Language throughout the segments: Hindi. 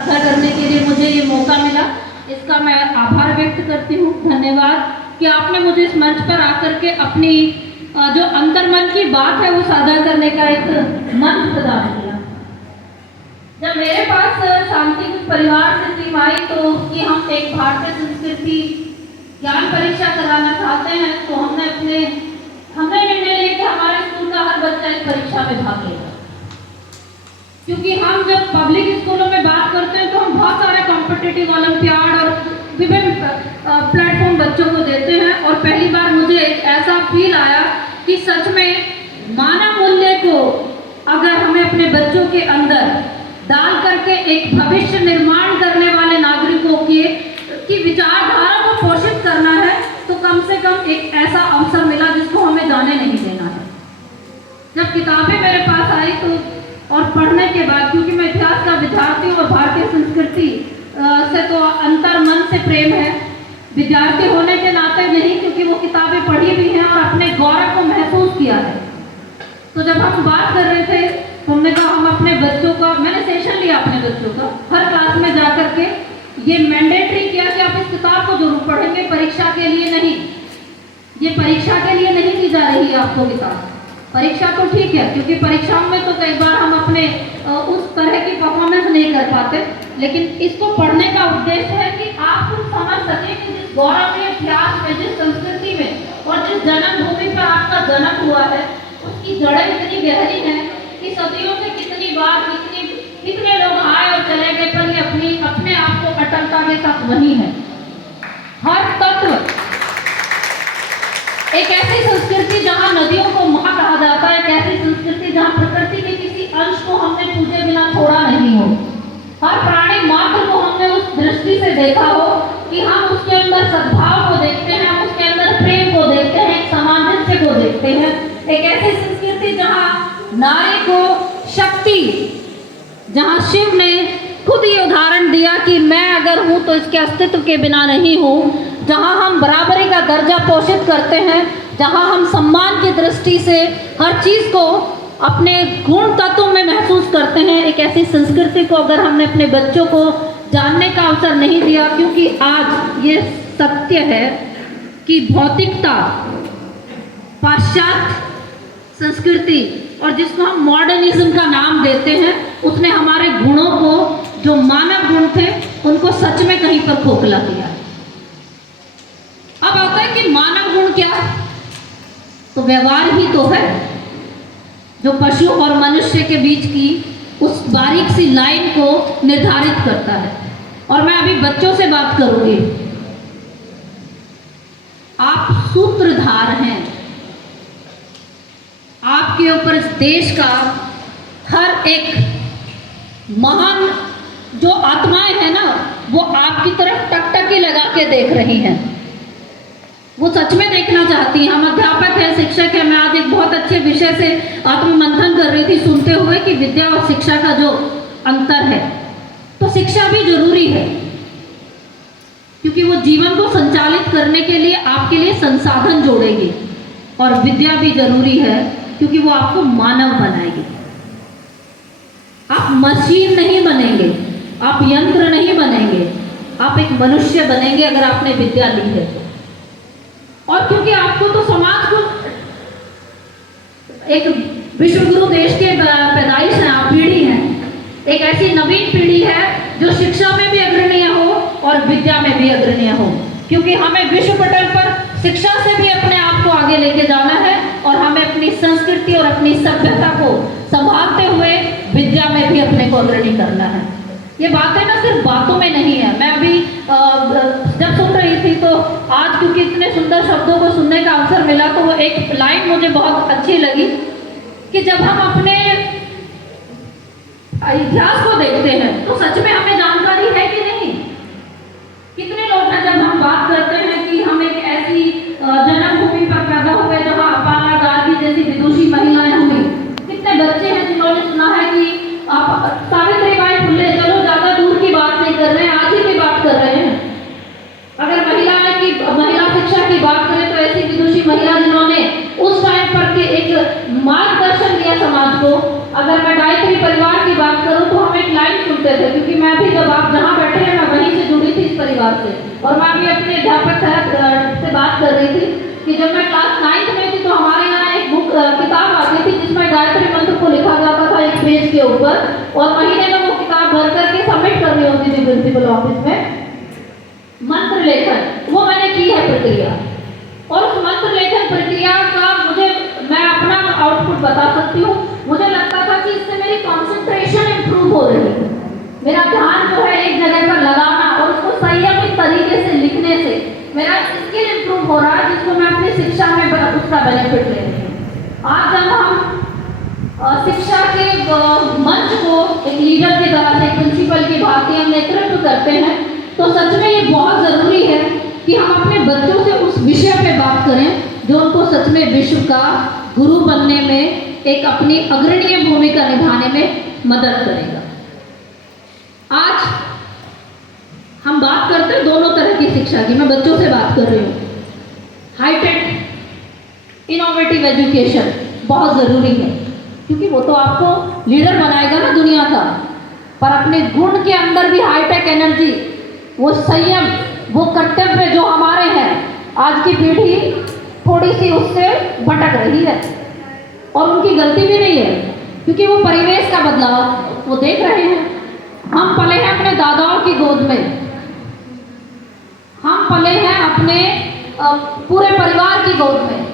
साझा करने के लिए मुझे ये मौका मिला, इसका मैं आभार व्यक्त करती हूँ। धन्यवाद कि आपने मुझे इस मंच पर आकर के अपनी जो अंतर्मन की बात है वो साझा करने का एक मंच प्रदान किया। जब मेरे पास शांति कुछ परिवार से टीम आई तो कि हम एक भारतीय संस्कृति ज्ञान परीक्षा कराना चाहते हैं, तो हमने निर्णय लिया कि हमारे स्कूल का हर बच्चा इस परीक्षा में भाग लेगा। क्योंकि हम जब पब्लिक स्कूलों में बात करते हैं तो हम बहुत सारे कॉम्पिटिटिव ओलंपियाड और विभिन्न प्लेटफॉर्म बच्चों को देते हैं, और पहली बार मुझे एक ऐसा फील आया कि सच में मानव मूल्य को अगर हमें अपने बच्चों के अंदर डाल करके एक भविष्य निर्माण करने वाले नागरिकों की विचारधारा को पोषित करना है, तो कम से कम एक ऐसा अवसर मिला जिसको हमें जाने नहीं देना है। जब किताबें मेरे पास आई तो और पढ़ने के बाद, क्योंकि मैं इतिहास का विद्यार्थी हूँ और भारतीय संस्कृति से तो अंतर मन से प्रेम है, विद्यार्थी होने के नाते यही, क्योंकि वो किताबें पढ़ी भी हैं और अपने गौरव को महसूस किया है। तो जब हम बात कर रहे थे तो हमने कहा हम अपने बच्चों का, मैंने सेशन लिया अपने बच्चों का, हर क्लास में जा करके ये मैंडेटरी किया कि आप इस किताब को जरूर पढ़ेंगे, परीक्षा के लिए नहीं। ये परीक्षा के लिए नहीं दी जा रही है आपको किताब। परीक्षा तो ठीक है, क्योंकि परीक्षाओं में तो कई बार हम अपने उस तरह की परफॉर्मेंस नहीं कर पाते, लेकिन इसको पढ़ने का उद्देश्य है कि आप कुछ समझ सकें कि जिस गौरवमय इतिहास में, जिस संस्कृति में और जिस जन्मभूमि पर आपका जन्म हुआ है, उसकी जड़ें इतनी गहरी हैं कि सदियों से कितनी बार कितने लोग आए और चले गए, पर ये अपने आप को अटलता के साथ वही है। हर तत्व एक ऐसी संस्कृति जहाँ नदियों को माँ कहा जाता है, एक ऐसी संस्कृति जहाँ प्रकृति के किसी अंश को हमने पूजे बिना छोड़ा नहीं हो, हर प्राणी मात्र को हमने उस दृष्टि से देखा हो कि हम उसके अंदर सद्भाव को देखते हैं, हम उसके अंदर प्रेम को देखते हैं, एक सामंजस्य को देखते हैं। एक ऐसी संस्कृति जहाँ नारी को शक्ति, जहाँ शिव ने खुद ये उदाहरण दिया कि मैं अगर हूँ तो इसके अस्तित्व के बिना नहीं हूँ, जहाँ हम बराबरी का दर्जा पोषित करते हैं, जहाँ हम सम्मान की दृष्टि से हर चीज़ को अपने गुण तत्वों में महसूस करते हैं। एक ऐसी संस्कृति को अगर हमने अपने बच्चों को जानने का अवसर नहीं दिया, क्योंकि आज ये सत्य है कि भौतिकता, पाश्चात्य संस्कृति और जिसको हम मॉडर्निज्म का नाम देते हैं, उसने हमारे गुणों को, जो मानव गुण थे, उनको सच में कहीं पर खोखला दिया। अब आता है कि मानव गुण क्या, तो व्यवहार ही तो है जो पशु और मनुष्य के बीच की उस बारीक सी लाइन को निर्धारित करता है। और मैं अभी बच्चों से बात करूंगी। आप सूत्रधार हैं, आपके ऊपर इस देश का हर एक महान जो आत्माएं हैं ना, वो आपकी तरफ टकटकी लगा के देख रही हैं, वो सच में देखना चाहती हैं। हम अध्यापक हैं, शिक्षक हैं। मैं आज एक बहुत अच्छे विषय से आत्ममंथन कर रही थी, सुनते हुए कि विद्या और शिक्षा का जो अंतर है। तो शिक्षा भी जरूरी है, क्योंकि वो जीवन को संचालित करने के लिए आपके लिए संसाधन जोड़ेगी, और विद्या भी जरूरी है क्योंकि वो आपको मानव बनाएगी। आप मशीन नहीं बनेंगे, आप यंत्र नहीं बनेंगे, आप एक मनुष्य बनेंगे अगर आपने विद्या ली है। और क्योंकि आपको तो समाज को, एक विश्वगुरु देश के पैदाइश हैं, आप पीढ़ी हैं, एक ऐसी नवीन पीढ़ी है जो शिक्षा में भी अग्रणीय हो और विद्या में भी अग्रणीय हो, क्योंकि हमें विश्व पटल पर शिक्षा से भी अपने आप को आगे लेके जाना है, और हमें अपनी संस्कृति और अपनी सभ्यता को संभालते हुए विद्या में भी अपने को अग्रणी करना है। ये बातें ना सिर्फ बातों में नहीं है। मैं अभी जब सुन रही थी तो आज क्योंकि इतने सुंदर शब्दों को सुनने का अवसर मिला, तो वो एक लाइन मुझे बहुत अच्छी लगी कि जब हम अपने इतिहास को देखते हैं तो सच में हमें जानकारी है कि नहीं। कितने लोग हैं, जब हम बात करते हैं कि हम एक ऐसी जन्मभूमि पर पैदा हुए जहाँ अपाला गांधी जैसी विदुषी महिलाएं हुई, कितने बच्चे हैं जिन्होंने सुना है कि आप सावित्रीबाई फुले, चलो ज्यादा दूर की बात नहीं कर रहे हैं, आज ही की बात कर रहे हैं। अगर महिला शिक्षा की बात करें तो ऐसी विदुषी महिला जिन्होंने उस टाइम पर के एक मार्गदर्शन दिया समाज को। अगर मैं गायत्री परिवार की बात करूं तो हम एक लाइन सुनते थे, मैं भी जब आप जहाँ बैठे हैं मैं वहीं से जुड़ी थी इस परिवार से। और मैं भी अपने अध्यापक साहब से बात कर रही थी कि जब मैं क्लास 9th में थी तो हमारे यहाँ एक किताब आती थी जिसमें गायत्री मंत्र को लिखा जाता था एक पेज के ऊपर, और महीने में वो किताब भर करके सबमिट करनी होती थी प्रिंसिपल ऑफिस में। मंत्र लेखन वो मैंने की है प्रक्रिया, और उस मंत्र लेखन प्रक्रिया का मैं अपना आउटपुट बता सकती हूँ। मुझे लगता था कि इससे मेरी कंसंट्रेशन इंप्रूव हो रही है, मेरा ध्यान जो है एक जगह पर लगाना और उसको संयमित तरीके से लिखने से मेरा स्किल इंप्रूव हो रहा है, जिसको मैं अपनी शिक्षा में उसका बेनिफिट ले रही हूँ। आज जब हम शिक्षा के मंच को एक लीडर की तरह से प्रिंसिपल की भांति हम नेतृत्व करते हैं, तो सच में ये बहुत ज़रूरी है कि हम अपने बच्चों से उस विषय पे बात करें जो उनको सच में विश्व का गुरु बनने में एक अपनी अग्रणीय भूमिका निभाने में मदद करेगा। आज हम बात करते हैं दोनों तरह की शिक्षा की, मैं बच्चों से बात कर रही हूँ। हाईटेक इनोवेटिव एजुकेशन बहुत ज़रूरी है, क्योंकि वो तो आपको लीडर बनाएगा ना दुनिया का, पर अपने गुण के अंदर भी हाईटेक एनर्जी, वो संयम, वो कर्तव्य जो हमारे हैं, आज की पीढ़ी थोड़ी सी उससे भटक रही है, और उनकी गलती भी नहीं है, क्योंकि वो परिवेश का बदलाव वो देख रहे हैं। हम पले हैं अपने दादाओं की गोद में, हम पले हैं अपने पूरे परिवार की गोद में,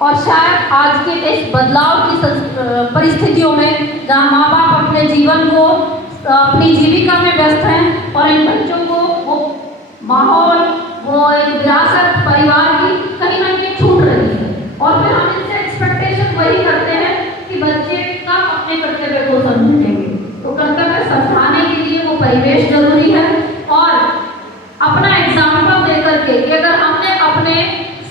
और शायद आज के इस बदलाव की परिस्थितियों में जहाँ माँ बाप अपने जीवन को अपनी जीविका में व्यस्त हैं और इन बच्चों को वो माहौल, वो एक विरासत परिवार की कहीं ना कहीं छूट रही है, और फिर हम इनसे एक्सपेक्टेशन वही करते हैं कि बच्चे कब अपने कर्तव्य को समझेंगे। तो कर्तव्य समझाने के लिए वो परिवेश जरूरी है, और अपना एग्जाम्पल दे करके कि अगर हमने अपने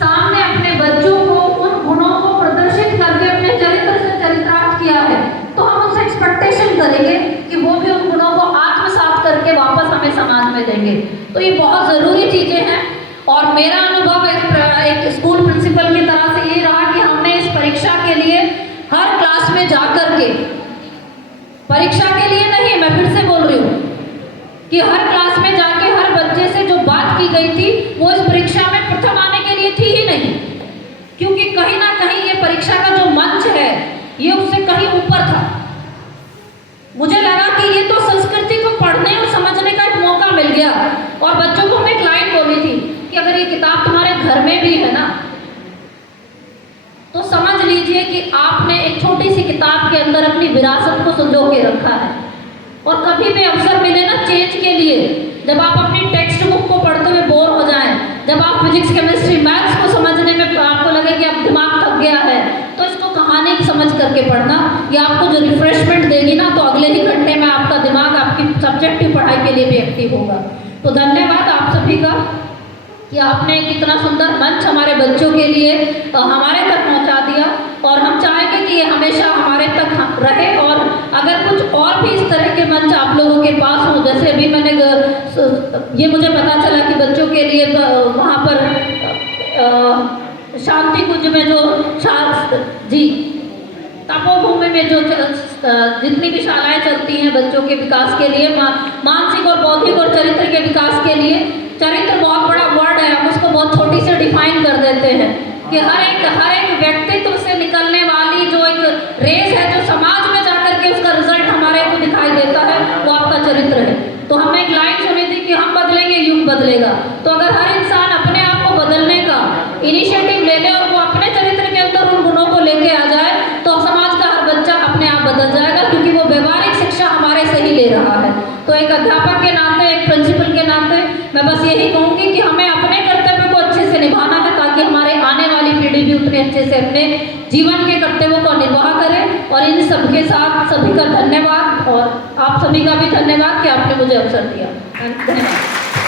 सामने अपने बच्चों को उन गुणों को प्रदर्शित करके अपने चरित्र से चरितार्थ किया है, तो हम उनसे एक्सपेक्टेशन करेंगे कि वो भी उन गुणों को आत्मसात करके वापस हमें समाज में देंगे। तो ये बहुत ज़रूरी चीज़ें हैं, और मेरा अनुभव एक स्कूल प्रिंसिपल की तरह से ये रहा कि हमने इस परीक्षा के लिए हर क्लास में जा कर के, परीक्षा के लिए नहीं, मैं फिर से बोल रही हूँ कि हर क्लास में जाके हर बच्चे से जो बात की गई थी वो इस परीक्षा में प्रथम आने के लिए थी ही नहीं, क्योंकि कहीं ना कहीं ये परीक्षा का जो मंच है ये उससे कहीं ऊपर था। मुझे लगा कि ये तो संस्कृति को पढ़ने और समझने का एक मौका मिल गया, और बच्चों को मैं एक लाइन बोली थी कि अगर ये किताब तुम्हारे घर में भी है ना, तो समझ लीजिए कि आपने एक छोटी सी किताब के अंदर अपनी विरासत को संजो के रखा है। और कभी भी अवसर मिले ना चेंज के लिए, जब आप अपनी टेक्स्ट बुक को पढ़ते हुए बोर हो जाएं, जब आप फिजिक्स, केमिस्ट्री, मैथ्स को समझने में आपको लगे कि अब दिमाग थक गया है, तो इसको कहानी की समझ करके पढ़ना, ये आपको जो रिफ्रेशमेंट देगी ना, तो अगले ही घंटे में आपका दिमाग आपकी सब्जेक्टिव पढ़ाई के लिए भी एक्टिव होगा। तो धन्यवाद आप सभी का कि आपने कितना सुंदर मंच हमारे बच्चों के लिए हमारे तक पहुंचा दिया, और हम चाहेंगे कि ये हमेशा हमारे तक रहे, और अगर कुछ और भी इस तरह के मंच आप लोगों के पास हो, जैसे अभी मैंने ये मुझे पता चला कि बच्चों के लिए वहाँ पर शांति कुंज में जो जी तपोभूमि में जो जितनी भी शालाएं चलती हैं बच्चों के विकास के लिए, मानसिक और बौद्धिक और चरित्र के विकास के लिए, चरित्र बहुत बड़ा वर्ड है, हम उसको बहुत छोटी से डिफाइन कर देते हैं कि हर एक व्यक्तित्व से निकलने वाली जो एक रेस है, जो समाज में जाकर के उसका रिजल्ट हमारे को दिखाई देता है, वो आपका चरित्र है। तो हमने एक लाइन सुनी थी कि हम बदलेंगे युग बदलेगा। तो अगर हर इंसान अपने आप को बदलने का इनिशिएटिव ले ले और वो अपने चरित्र के अंदर उन गुणों को लेके आ जाए, तो समाज का हर बच्चा अपने आप बदल जाएगा, क्योंकि वो व्यवहारिक शिक्षा हमारे से ही ले रहा है। तो एक अध्यापक के नाते, एक प्रिंसिपल के नाते मैं बस यही कहूँगी कि हमें अपने कर्तव्य को अच्छे से निभाना है, ताकि हमारे आने वाली पीढ़ी भी उतने अच्छे से अपने जीवन के कर्तव्यों को निर्वाह करे। और इन सबके साथ सभी का धन्यवाद, और आप सभी का भी धन्यवाद कि आपने मुझे अवसर दिया। धन्यवाद।